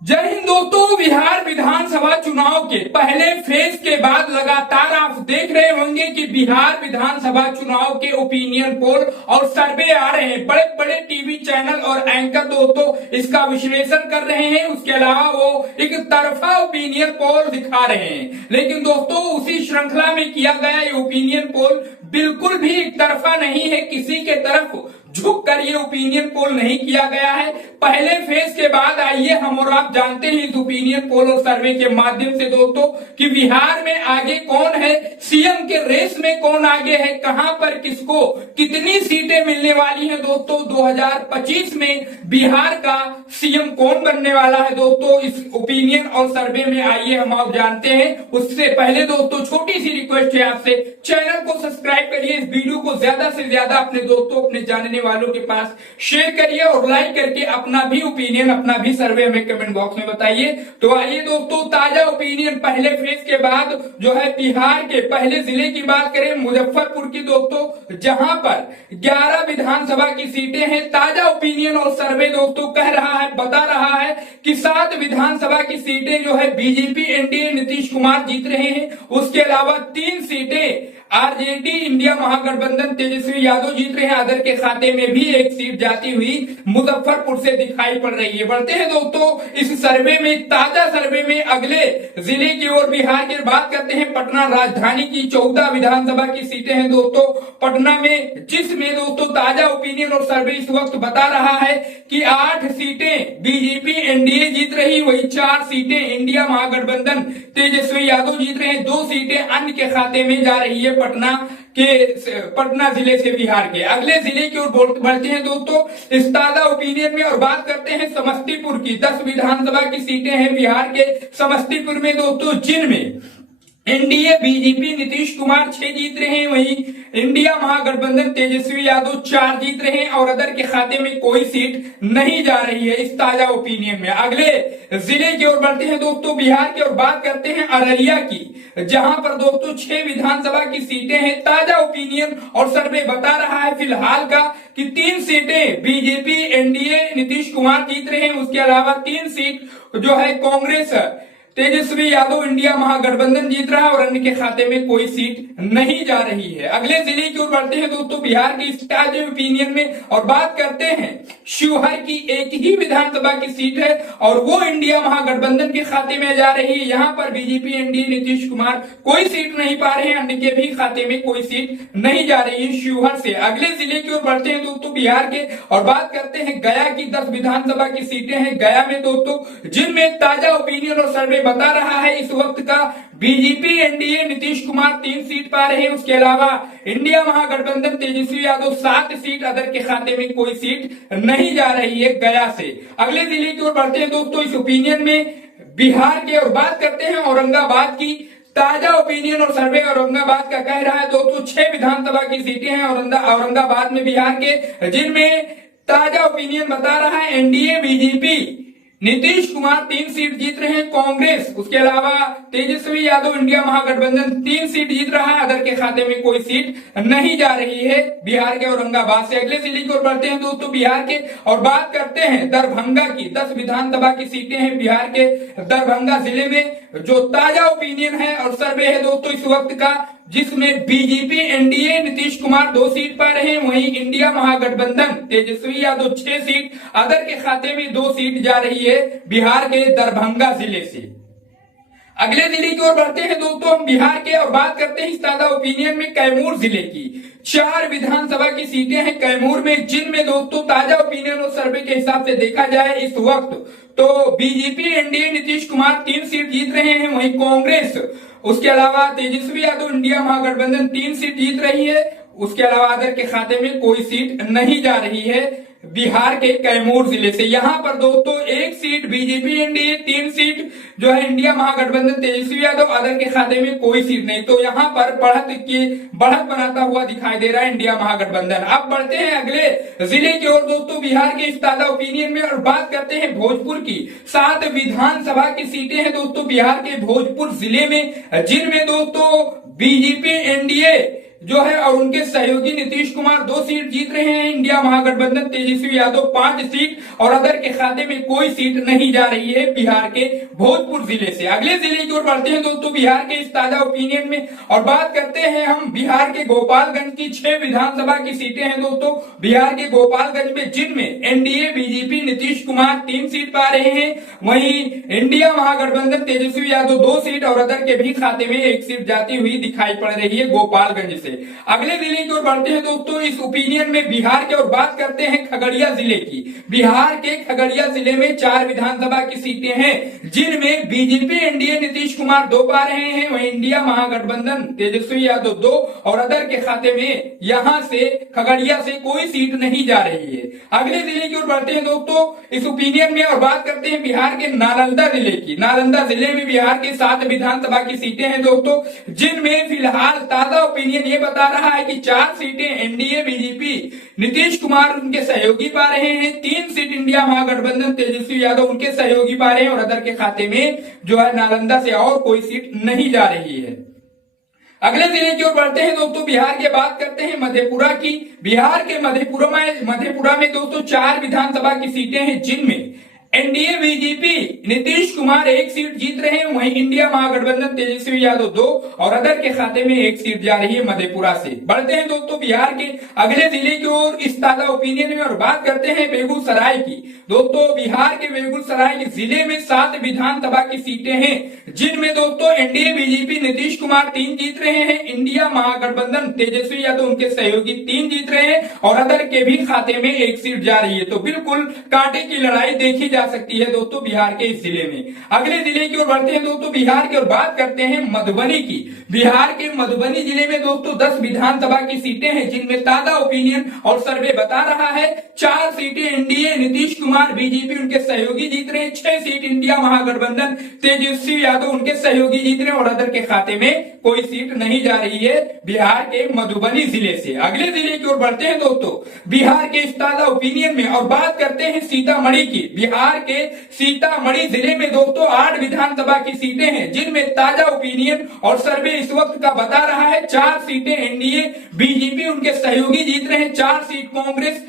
जय हिंद दोस्तों। बिहार विधानसभा चुनाव के पहले फेज के बाद लगातार आप देख रहे होंगे कि बिहार विधानसभा चुनाव के ओपिनियन पोल और सर्वे आ रहे हैं। बड़े बड़े टीवी चैनल और एंकर दोस्तों इसका विश्लेषण कर रहे हैं। उसके अलावा वो एक तरफा ओपिनियन पोल दिखा रहे हैं। लेकिन दोस्तों उसी श्रृंखला में किया गया ये ओपिनियन पोल बिल्कुल भी एक तरफा नहीं है। किसी के तरफ झुक कर ये ओपिनियन पोल नहीं किया गया है। पहले फेज के बाद आइए हम और आप जानते हैं इस ओपिनियन पोल और सर्वे के माध्यम से दोस्तों कि बिहार में आगे कौन है, सीएम के रेस में कौन आगे है, कहां पर किसको कितनी सीटें मिलने वाली हैं। दोस्तों 2025 में बिहार का सीएम कौन बनने वाला है दोस्तों इस ओपिनियन और सर्वे में आइए हम आप जानते हैं। उससे पहले दोस्तों छोटी सी रिक्वेस्ट है आपसे, चैनल को सब्सक्राइब करिए, इस वीडियो को ज्यादा से ज्यादा अपने दोस्तों अपने जानने वालों के पास शेयर करिए और लाइक करके अपना भी ओपिनियन अपना भी सर्वे हमें कमेंट बॉक्स में बताइए। तो आइए दोस्तों ताजा ओपिनियन पहले फेज के बाद जो है बिहार के पहले जिले की बात करें मुजफ्फरपुर की दोस्तों, जहां पर 11 विधानसभा की सीटें हैं। ताजा ओपिनियन और सर्वे दोस्तों कह रहा है, बता रहा है कि 7 विधानसभा की सीटें जो है बीजेपी एनडीए नीतीश कुमार जीत रहे हैं। उसके अलावा 3 सीटें आरजेडी इंडिया महागठबंधन तेजस्वी यादव जीत रहे हैं। अदर के खाते में भी एक सीट जाती हुई मुजफ्फरपुर से दिखाई पड़ रही है। बढ़ते हैं दोस्तों इस सर्वे में, ताजा सर्वे में अगले जिले की ओर बिहार की बात करते हैं। पटना राजधानी की 14 विधानसभा की सीटें हैं दोस्तों पटना में, जिसमें दोस्तों ताजा ओपिनियन और सर्वे इस वक्त बता रहा है कि 8 सीटें बीजेपी एनडीए जीत रही, वही 4 सीटें इंडिया महागठबंधन तेजस्वी यादव जीत रहे हैं। 2 सीटें अन्य के खाते में जा रही है पटना जिले से बिहार के। अगले जिले की ओर बढ़ते हैं दोस्तों इस ताजा ओपिनियन में और बात करते हैं समस्तीपुर की। 10 विधानसभा की सीटें हैं बिहार के समस्तीपुर में दोस्तों, जिनमें एनडीए बीजेपी नीतीश कुमार 6 जीत रहे हैं, वहीं इंडिया महागठबंधन तेजस्वी यादव 4 जीत रहे हैं और अदर के खाते में कोई सीट नहीं जा रही है इस ताजा ओपिनियन में। अगले जिले की ओर बढ़ते हैं दोस्तों बिहार की और बात करते हैं अररिया की, जहां पर दोस्तों 6 विधानसभा की सीटें हैं। ताजा ओपिनियन और सर्वे बता रहा है फिलहाल का कि 3 सीटें बीजेपी एनडीए नीतीश कुमार जीत रहे हैं। उसके अलावा 3 सीट जो है कांग्रेस तेजस्वी यादव इंडिया महागठबंधन जीत रहा है और अन्य के खाते में कोई सीट नहीं जा रही है। अगले जिले की ओर बढ़ते हैं दोस्तों बिहार की ताजा ओपिनियन में और बात करते हैं शिवहर की। एक ही विधानसभा की सीट है और वो इंडिया महागठबंधन के खाते में जा रही है। यहाँ पर बीजेपी एनडीए नीतीश कुमार कोई सीट नहीं पा रहे हैं, अन्य के भी खाते में कोई सीट नहीं जा रही है शिवहर से। अगले जिले की ओर बढ़ते हैं दोस्तों बिहार के और बात करते हैं गया की। 10 विधानसभा की सीटें हैं गया में दोस्तों, जिनमें ताजा ओपिनियन और सर्वे बता रहा है इस वक्त का BJP NDA Nitish Kumar 3 seat पा रहे हैं। उसके अलावा इंडिया महागठबंधन तेजस्वी यादव 7 सीट, अदर के खाते में कोई सीट नहीं जा रही है गया से। अगले जिले की ओर बढ़ते हैं दोस्तों इस ओपिनियन में बिहार के और बात करते हैं औरंगाबाद की। ताजा ओपिनियन और सर्वे औरंगाबाद का कह रहा है दोस्तों 6 विधानसभा की सीटें हैं औरंगाबाद में बिहार के, जिनमें ताजा ओपिनियन बता रहा है NDA BJP Nitish Kumar 3 seat जीत रहे हैं, कांग्रेस उसके अलावा तेजस्वी यादव इंडिया महागठबंधन 3 सीट जीत रहा है, अदर के खाते में कोई सीट नहीं जा रही है बिहार के औरंगाबाद से। अगले जिले की ओर बढ़ते हैं दोस्तों बिहार के और बात करते हैं दरभंगा की। 10 विधानसभा की सीटें हैं बिहार के दरभंगा जिले में, जो ताजा ओपिनियन है और सर्वे है दोस्तों इस वक्त का, जिसमें BJP NDA Nitish Kumar 2 seat पा रहे हैं, वहीं इंडिया महागठबंधन तेजस्वी यादव 6 सीट, अदर के खाते में 2 सीट जा रही है बिहार के दरभंगा जिले से। अगले जिले की ओर बढ़ते हैं दोस्तों हम बिहार के और बात करते हैं इस ताजा ओपिनियन में कैमूर जिले की। 4 विधानसभा की सीटें हैं कैमूर में, जिनमें दोस्तों ताजा ओपिनियन और सर्वे के हिसाब से देखा जाए इस वक्त तो BJP NDA Nitish Kumar 3 seat जीत रहे हैं, वहीं कांग्रेस उसके अलावा तेजस्वी यादव इंडिया महागठबंधन 3 सीट जीत रही है। उसके अलावा अदर के खाते में कोई सीट नहीं जा रही है बिहार के कैमूर जिले से। यहाँ पर दोस्तों 1 सीट बीजेपी एनडीए, 3 सीट जो है इंडिया महागठबंधन तेजस्वी यादव, अदर के खाते में कोई सीट नहीं। तो यहाँ पर बढ़त बनाता हुआ दिखाई दे रहा है इंडिया महागठबंधन। अब बढ़ते हैं अगले जिले की ओर दोस्तों बिहार के इस ताजा ओपिनियन में और बात करते हैं भोजपुर की। 7 विधानसभा की सीटें हैं दोस्तों बिहार के भोजपुर जिले में, जिनमें दोस्तों बीजेपी एनडीए जो है और उनके सहयोगी नीतीश कुमार 2 सीट जीत रहे हैं। इंडिया महागठबंधन तेजस्वी यादव 5 सीट और अदर के खाते में कोई सीट नहीं जा रही है बिहार के भोजपुर जिले से। अगले जिले की ओर बढ़ते हैं दोस्तों, बिहार के इस ताजा ओपिनियन में, और बात करते हैं हम बिहार के गोपालगंज की 6 विधानसभा की सीटें हैं दोस्तों। बिहार के गोपालगंज में जिनमें NDA BJP Nitish Kumar 3 seat पा रहे हैं, वहीं इंडिया महागठबंधन तेजस्वी यादव 2 सीट और अदर के भी खाते में 1 सीट जाती हुई दिखाई पड़ रही है गोपालगंज से। अगले जिले की ओर बढ़ते हैं दोस्तों इस ओपिनियन में बिहार के, और बात करते हैं खगड़िया जिले की। बिहार के खगड़िया जिले में 4 विधानसभा की सीटें हैं, जिनमें बीजेपी एनडीए नीतीश कुमार 2 पा रहे हैं, वहीं इंडिया महागठबंधन तेजस्वी यादव 2 और अदर के खाते में यहां से खगड़िया से कोई सीट नहीं जा रही है। अगले जिले की ओर बढ़ते हैं दोस्तों इस ओपिनियन में, और बात करते हैं बिहार के नालंदा जिले की। नालंदा जिले में बिहार के 7 विधानसभा की सीटें हैं दोस्तों, जिनमें फिलहाल ताजा ओपिनियन ये बता रहा है कि 4 सीटें एनडीए बीजेपी नीतीश कुमार उनके सहयोगी पा रहे हैं, 3 सीट इंडिया महागठबंधन तेजस्वी यादव उनके सहयोगी पा रहे हैं, और अदर के खाते में जो है नालंदा से और कोई सीट नहीं जा रही है। अगले जिले की ओर बढ़ते हैं दोस्तों, बिहार के बात करते हैं मधेपुरा की। बिहार के मधेपुरा में दोस्तों 4 विधानसभा की सीटें हैं, जिनमें NDA BJP Nitish Kumar 1 seat जीत रहे हैं, वहीं इंडिया महागठबंधन तेजस्वी यादव 2 और अदर के खाते में 1 सीट जा रही है मधेपुरा से। बढ़ते हैं दोस्तों बिहार के अगले जिले की ओर इस ताजा ओपिनियन में, और बात करते हैं बेगूसराय की। दोस्तों बिहार के बेगूसराय के जिले में 7 विधानसभा की सीटें हैं, जिनमें दोस्तों एनडीए बीजेपी नीतीश कुमार 3 जीत रहे हैं, इंडिया महागठबंधन तेजस्वी यादव उनके सहयोगी 3 जीत रहे हैं, और अदर के भी खाते में 1 सीट जा रही है। तो बिल्कुल कांटे की लड़ाई देखी जा सकती है दोस्तों बिहार के इस जिले में। अगले जिले की ओर बढ़ते हैं दोस्तों बिहार की, और बात करते हैं मधुबनी की। बिहार के मधुबनी जिले में दोस्तों 10 विधानसभा की सीटें हैं, जिनमें ताजा ओपिनियन और सर्वे बता रहा है 4 सीटें एनडीए नीतीश कुमार बीजेपी उनके सहयोगी जीत रहे हैं, 6 सीट इंडिया महागठबंधन तेजस्वी यादव उनके सहयोगी जीत रहे हैं, और अदर के खाते में कोई सीट नहीं जा रही है बिहार के मधुबनी जिले से। अगले जिले की ओर बढ़ते हैं दोस्तों बिहार के इस ताजा ओपिनियन में, और बात करते हैं सीतामढ़ी की। बिहार के सीतामढ़ी जिले में दोस्तों 8 विधानसभा की सीटें हैं, जिनमें ताजा ओपिनियन और सर्वे इस वक्त का बता रहा है 4 सीटें एनडीए बीजेपी उनके सहयोगी जीत रहे हैं, 4 सीट कांग्रेस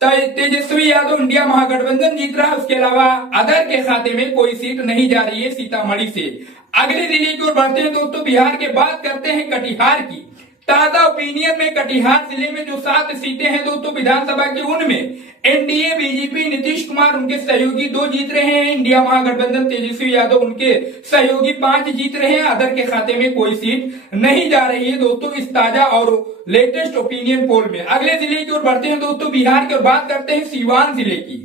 तेजस्वी यादव इंडिया महागठबंधन जीत रहा है, उसके अलावा अदर के खाते में कोई सीट नहीं जा रही है सीतामढ़ी से। अगले जिले की ओर बढ़ते हैं दोस्तों बिहार के, बात करते हैं कटिहार की। ताजा ओपिनियन में कटिहार जिले में जो 7 सीटें हैं दोस्तों विधानसभा की, उनमें एनडीए बीजेपी नीतीश कुमार उनके सहयोगी 2 जीत रहे हैं, इंडिया महागठबंधन तेजस्वी यादव उनके सहयोगी 5 जीत रहे हैं, अदर के खाते में कोई सीट नहीं जा रही है दोस्तों इस ताजा और लेटेस्ट ओपिनियन पोल में। अगले जिले की ओर बढ़ते हैं दोस्तों बिहार की, और बात करते हैं सीवान जिले की।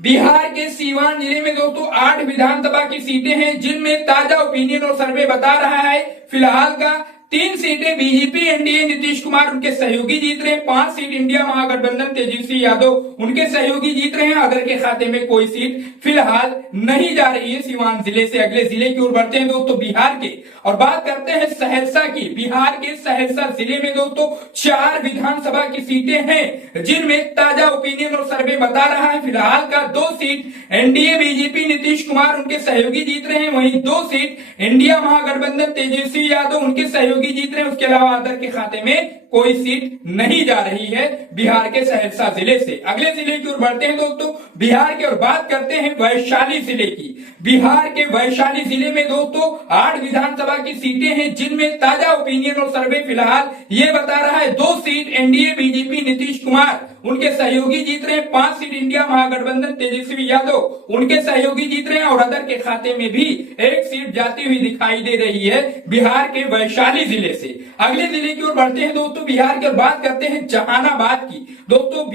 बिहार के सीवान जिले में दोस्तों 8 विधानसभा की सीटें हैं, जिनमें ताजा ओपिनियन और सर्वे बता रहा है फिलहाल का 3 सीटें बीजेपी एनडीए नीतीश कुमार उनके सहयोगी जीत रहे हैं, 5 सीट इंडिया महागठबंधन तेजस्वी यादव उनके सहयोगी जीत रहे हैं, अदर के खाते में कोई सीट फिलहाल नहीं जा रही है सीवान जिले से। अगले जिले की ओर बढ़ते हैं दोस्तों बिहार के, और बात करते हैं सहरसा की। बिहार के सहरसा जिले में दोस्तों 4 विधानसभा की सीटें हैं, जिनमें ताजा ओपिनियन और सर्वे बता रहा है फिलहाल का 2 seat NDA BJP Nitish Kumar उनके सहयोगी जीत रहे हैं, वहीं 2 सीट इंडिया महागठबंधन तेजस्वी यादव उनके सहयोगी जीत रहे हैं, उसके अलावा अदर के खाते में कोई सीट नहीं जा रही है बिहार के सहरसा जिले से। अगले जिले की ओर बढ़ते हैं दोस्तों बिहार के, और बात करते हैं वैशाली जिले की। बिहार के वैशाली जिले में दोस्तों 8 विधानसभा की सीटें हैं, जिनमें ताजा ओपिनियन और सर्वे फिलहाल ये बता रहा है 2 seat NDA BJP Nitish Kumar उनके सहयोगी जीत रहे हैं, 5 सीट इंडिया महागठबंधन तेजस्वी यादव उनके सहयोगी जीत रहे हैं, और अदर के खाते में भी 1 सीट जाती हुई दिखाई दे रही है बिहार के वैशाली जिले से। अगले जिले की ओर बढ़ते हैं दोस्तों बिहार की, बात करते हैं जहानाबाद की। दोस्तों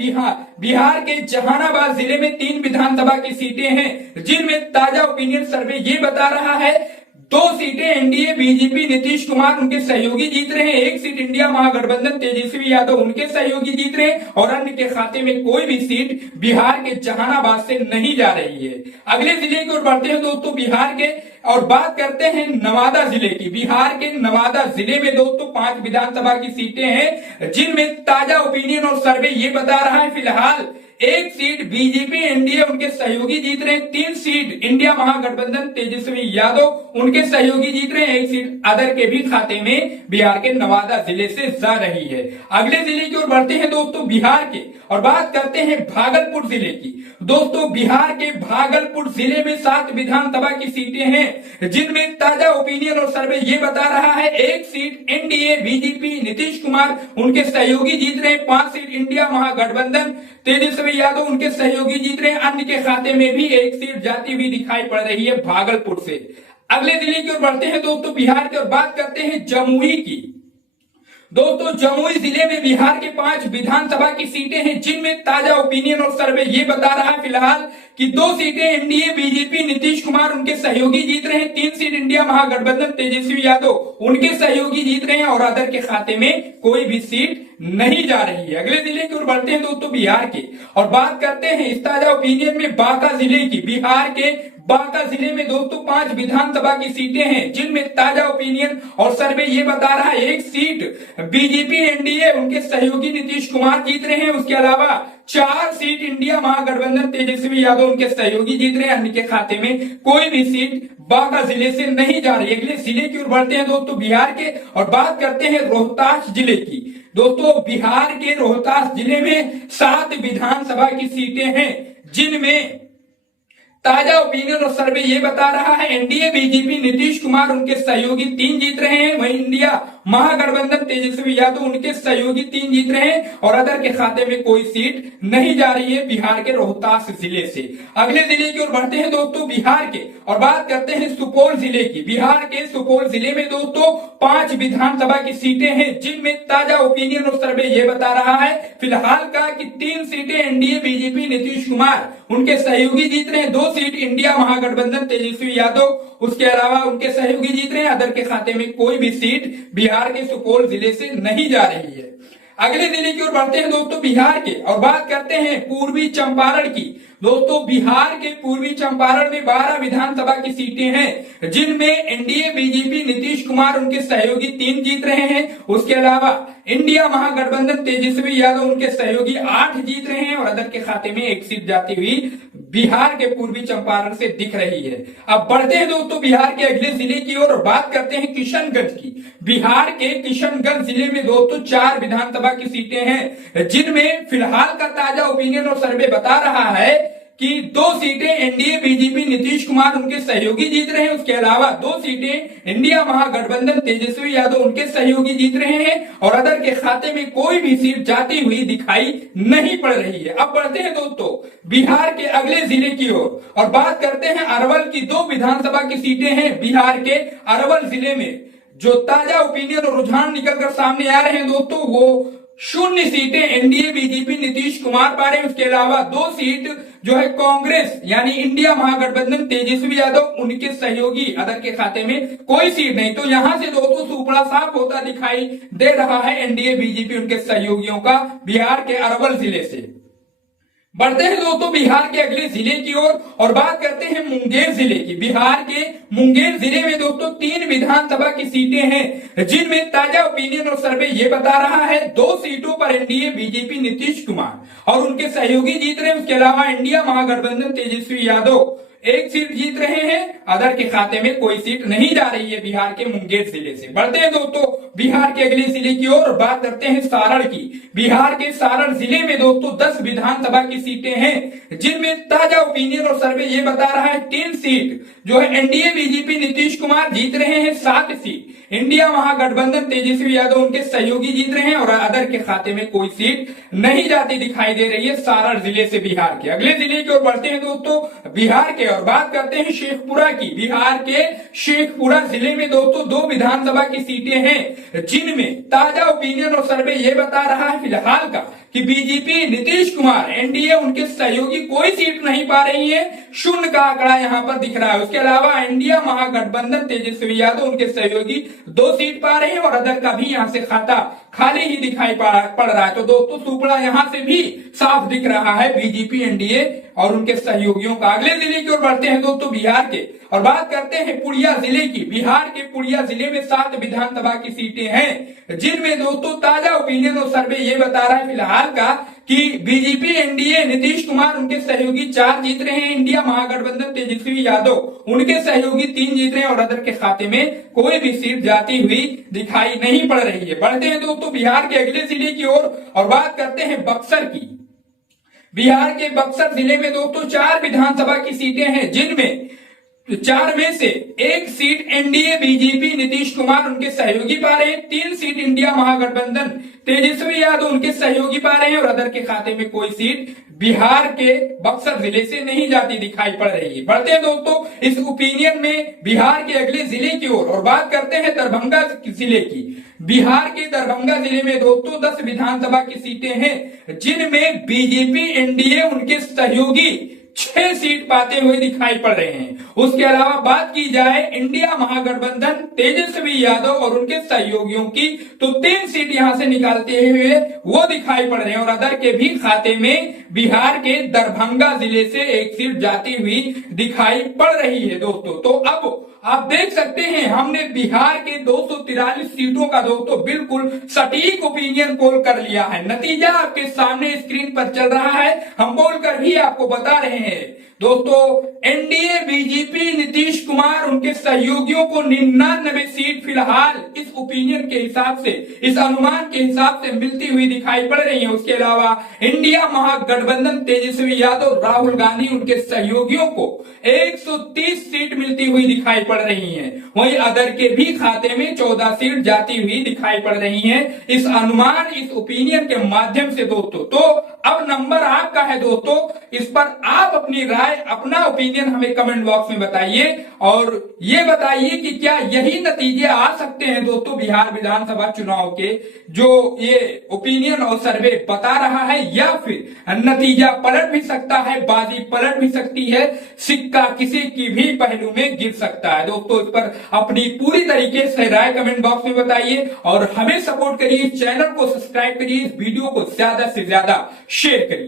बिहार के जहानाबाद जिले में 3 विधानसभा की सीटें हैं, जिनमें ताजा ओपिनियन सर्वे ये बता रहा है 2 सीटें एनडीए बीजेपी नीतीश कुमार उनके सहयोगी जीत रहे हैं, 1 सीट इंडिया महागठबंधन तेजस्वी यादव उनके सहयोगी जीत रहे हैं, और अन्य के खाते में कोई भी सीट बिहार के जहानाबाद से नहीं जा रही है। अगले जिले की ओर बढ़ते हैं दोस्तों बिहार के, और बात करते हैं नवादा जिले की। बिहार के नवादा जिले में दोस्तों 5 विधानसभा की सीटें हैं, जिनमें ताजा ओपिनियन और सर्वे ये बता रहा है फिलहाल 1 सीट बीजेपी एनडीए उनके सहयोगी जीत रहे हैं, 3 सीट इंडिया महागठबंधन तेजस्वी यादव उनके सहयोगी जीत रहे हैं, 1 सीट अदर के भी खाते में बिहार के नवादा जिले से जा रही है। अगले जिले की ओर बढ़ते हैं दोस्तों बिहार के, और बात करते हैं भागलपुर जिले की। दोस्तों बिहार के भागलपुर जिले में 7 विधानसभा की सीटें हैं, जिनमें ताजा ओपिनियन और सर्वे ये बता रहा है 1 seat NDA BJP Nitish Kumar उनके सहयोगी जीत रहे हैं, 5 सीट इंडिया महागठबंधन तेजस्वी यादव उनके सहयोगी जीत रहे हैं, अन्य के खाते में भी 1 सीट जाती हुई दिखाई पड़ रही है भागलपुर से। अगले जिले की ओर बढ़ते हैं दोस्तों बिहार की, और बात करते हैं जमुई की। दोस्तों जमुई जिले में बिहार के 5 विधानसभा की सीटें हैं, जिनमें ताजा ओपिनियन और सर्वे ये बता रहा है फिलहाल कि 2 सीटें एनडीए बीजेपी नीतीश कुमार उनके सहयोगी जीत रहे हैं, 3 सीट इंडिया महागठबंधन तेजस्वी यादव उनके सहयोगी जीत रहे हैं, और अदर के खाते में कोई भी सीट नहीं जा रही है। अगले जिले की ओर बढ़ते हैं दोस्तों बिहार के, और बात करते हैं इस ताजा ओपिनियन में बांका जिले की। बिहार के बांका जिले में दोस्तों 5 विधानसभा की सीटें हैं, जिनमें ताजा ओपिनियन और सर्वे ये बता रहा है 1 सीट बीजेपी एनडीए उनके सहयोगी नीतीश कुमार जीत रहे हैं, उसके अलावा 4 सीट इंडिया महागठबंधन तेजस्वी यादव उनके सहयोगी जीत रहे हैं, अन्य के खाते में कोई भी सीट बांका जिले से नहीं जा रही है। अगले जिले की ओर बढ़ते हैं दोस्तों बिहार के, और बात करते हैं रोहतास जिले की। दोस्तों बिहार के रोहतास जिले में 7 विधानसभा की सीटें हैं, जिनमें ताजा ओपिनियन और सर्वे ये बता रहा है एनडीए बीजेपी नीतीश कुमार उनके सहयोगी 3 जीत रहे हैं, वहीं इंडिया महागठबंधन तेजस्वी यादव उनके सहयोगी 3 जीत रहे हैं, और अदर के खाते में कोई सीट नहीं जा रही है बिहार के रोहतास जिले से। अगले जिले की ओर बढ़ते हैं दोस्तों बिहार के, और बात करते हैं सुपौल जिले की। बिहार के सुपौल जिले में दोस्तों 5 विधानसभा की सीटें हैं, जिनमें ताजा ओपिनियन और सर्वे ये बता रहा है फिलहाल का कि 3 सीटें एनडीए बीजेपी नीतीश कुमार उनके सहयोगी जीत रहे हैं, 2 सीट इंडिया महागठबंधन तेजस्वी यादव उसके अलावा उनके सहयोगी जीत रहे हैं, अदर के खाते में कोई भी सीट बिहार के सुपौल जिले से नहीं जा रही है। अगले जिले की ओर बढ़ते हैं दोस्तों बिहार के, और बात करते हैं पूर्वी चंपारण की। दोस्तों बिहार के पूर्वी चंपारण में 12 विधानसभा की सीटें हैं, जिनमें एनडीए बीजेपी नीतीश कुमार उनके सहयोगी 3 जीत रहे हैं, उसके अलावा इंडिया महागठबंधन तेजस्वी यादव उनके सहयोगी 8 जीत रहे हैं, और अदर के खाते में 1 सीट जाती हुई बिहार के पूर्वी चंपारण से दिख रही है। अब बढ़ते हैं दोस्तों बिहार के अगले जिले की ओर, और बात करते हैं किशनगंज की। बिहार के किशनगंज जिले में दोस्तों 4 विधानसभा की सीटें हैं, जिनमें फिलहाल का ताजा ओपिनियन और सर्वे बता रहा है कि 2 सीटें एनडीए बीजेपी नीतीश कुमार उनके सहयोगी जीत रहे हैं, उसके अलावा 2 सीटें इंडिया महागठबंधन तेजस्वी यादव उनके सहयोगी जीत रहे हैं, और अदर के खाते में कोई भी सीट जाती हुई दिखाई नहीं पड़ रही है। अब बढ़ते हैं दोस्तों बिहार के अगले जिले की ओर, और बात करते हैं अरवल की। 2 विधानसभा की सीटें हैं बिहार के अरवल जिले में। जो ताजा ओपिनियन और रुझान निकलकर सामने आ रहे हैं दोस्तों, वो 0 सीटें एनडीए बीजेपी नीतीश कुमार पा रहे हैं, उसके अलावा 2 सीट जो है कांग्रेस यानी इंडिया महागठबंधन तेजस्वी यादव उनके सहयोगी, अदर के खाते में कोई सीट नहीं। तो यहां से दोस्तों सुपड़ा साफ होता दिखाई दे रहा है एनडीए बीजेपी उनके सहयोगियों का बिहार के अरवल जिले से। बढ़ते हैं दोस्तों बिहार के अगले जिले की ओर, और बात करते हैं मुंगेर जिले की। बिहार के मुंगेर जिले में दोस्तों 3 विधानसभा की सीटें हैं, जिनमें ताजा ओपिनियन और सर्वे ये बता रहा है 2 सीटों पर एनडीए बीजेपी नीतीश कुमार और उनके सहयोगी जीत रहे हैं, उसके अलावा इंडिया महागठबंधन तेजस्वी यादव 1 सीट जीत रहे हैं, अदर के खाते में कोई सीट नहीं जा रही है बिहार के मुंगेर जिले से। बढ़ते हैं दोस्तों बिहार के अगले जिले की ओर, बात करते हैं सारण की। बिहार के सारण जिले में दोस्तों 10 विधानसभा की सीटें हैं, जिनमें ताजा ओपिनियन और सर्वे ये बता रहा है 3 सीट जो है एनडीए बीजेपी नीतीश कुमार जीत रहे हैं, 7 सीट इंडिया महागठबंधन तेजस्वी यादव उनके सहयोगी जीत रहे हैं, और अदर के खाते में कोई सीट नहीं जाती दिखाई दे रही है सारण जिले से बिहार के। अगले जिले की ओर बढ़ते हैं दोस्तों बिहार के, और बात करते हैं शेखपुरा की। बिहार के शेखपुरा जिले में दोस्तों 2 विधानसभा की सीटें हैं, जिनमें ताजा ओपिनियन और सर्वे ये बता रहा है फिलहाल का कि बीजेपी नीतीश कुमार एनडीए उनके सहयोगी कोई सीट नहीं पा रही है, 0 का आंकड़ा यहाँ पर दिख रहा है। उसके अलावा इंडिया महागठबंधन तेजस्वी यादव उनके सहयोगी 2 सीट पा रहे हैं, और अदर का भी यहाँ से खाता खाली ही दिखाई पड़ रहा है। तो दोस्तों सुपड़ा यहाँ से भी साफ दिख रहा है बीजेपी एनडीए और उनके सहयोगियों का। अगले जिले की ओर बढ़ते हैं दोस्तों बिहार के, और बात करते हैं पुरिया जिले की। बिहार के पुरिया जिले में 7 विधानसभा की सीटें हैं, जिनमें दोस्तों ताजा ओपिनियन और सर्वे ये बता रहा है फिलहाल का कि बीजेपी एनडीए नीतीश कुमार उनके सहयोगी 4 जीत रहे हैं, इंडिया महागठबंधन तेजस्वी यादव उनके सहयोगी 3 जीत रहे हैं और अदर के खाते में कोई भी सीट जाती हुई दिखाई नहीं पड़ रही है। बढ़ते हैं दोस्तों बिहार के अगले जिले की ओर और बात करते हैं बक्सर की। बिहार के बक्सर जिले में दोस्तों 4 विधानसभा की सीटें हैं, जिनमें 4 में से 1 seat NDA BJP Nitish Kumar उनके सहयोगी पा रहे हैं, 3 सीट इंडिया महागठबंधन तेजस्वी यादव उनके सहयोगी पा रहे हैं और अदर के खाते में कोई सीट बिहार के बक्सर जिले से नहीं जाती दिखाई पड़ रही है। बढ़ते हैं दोस्तों इस ओपिनियन में बिहार के अगले जिले की ओर और बात करते हैं दरभंगा जिले की। बिहार के दरभंगा जिले में दोस्तों 10 विधानसभा की सीटें हैं, जिनमें बीजेपी एनडीए उनके सहयोगी 6 सीट पाते हुए दिखाई पड़ रहे हैं। उसके अलावा बात की जाए इंडिया महागठबंधन तेजस्वी यादव और उनके सहयोगियों की तो 3 सीट यहां से निकालते हुए वो दिखाई पड़ रहे हैं और अदर के भी खाते में बिहार के दरभंगा जिले से 1 सीट जाती हुई दिखाई पड़ रही है दोस्तों। तो अब आप देख सकते हैं हमने बिहार के 243 सीटों का दोस्तों बिल्कुल सटीक ओपिनियन पोल कर लिया है। नतीजा आपके सामने स्क्रीन पर चल रहा है, हम पोल कर भी आपको बता रहे हैं दोस्तों। एनडीए बीजेपी नीतीश कुमार उनके सहयोगियों को 99 सीट फिलहाल इस ओपिनियन के हिसाब से, इस अनुमान के हिसाब से मिलती हुई दिखाई पड़ रही है। उसके अलावा इंडिया महागठबंधन तेजस्वी यादव राहुल गांधी उनके सहयोगियों को 130 सीट मिलती हुई दिखाई पड़ रही है। वहीं अदर के भी खाते में 14 सीट जाती हुई दिखाई पड़ रही है इस अनुमान, इस ओपिनियन के माध्यम से दोस्तों। तो अब नंबर आपका है दोस्तों, इस पर आप अपनी राय, अपना ओपिनियन हमें कमेंट बॉक्स में बताइए और ये बताइए कि क्या यही नतीजे आ सकते हैं दोस्तों बिहार विधानसभा चुनाव के, जो ये ओपिनियन और सर्वे बता रहा है, या फिर नतीजा पलट भी सकता है, बाजी पलट भी सकती है, सिक्का किसी की भी पहलू में गिर सकता है दोस्तों। इस पर अपनी पूरी तरीके से राय कमेंट बॉक्स में बताइए और हमें सपोर्ट करिए, चैनल को सब्सक्राइब करिए, इस वीडियो को ज्यादा से ज्यादा शेयर करिए।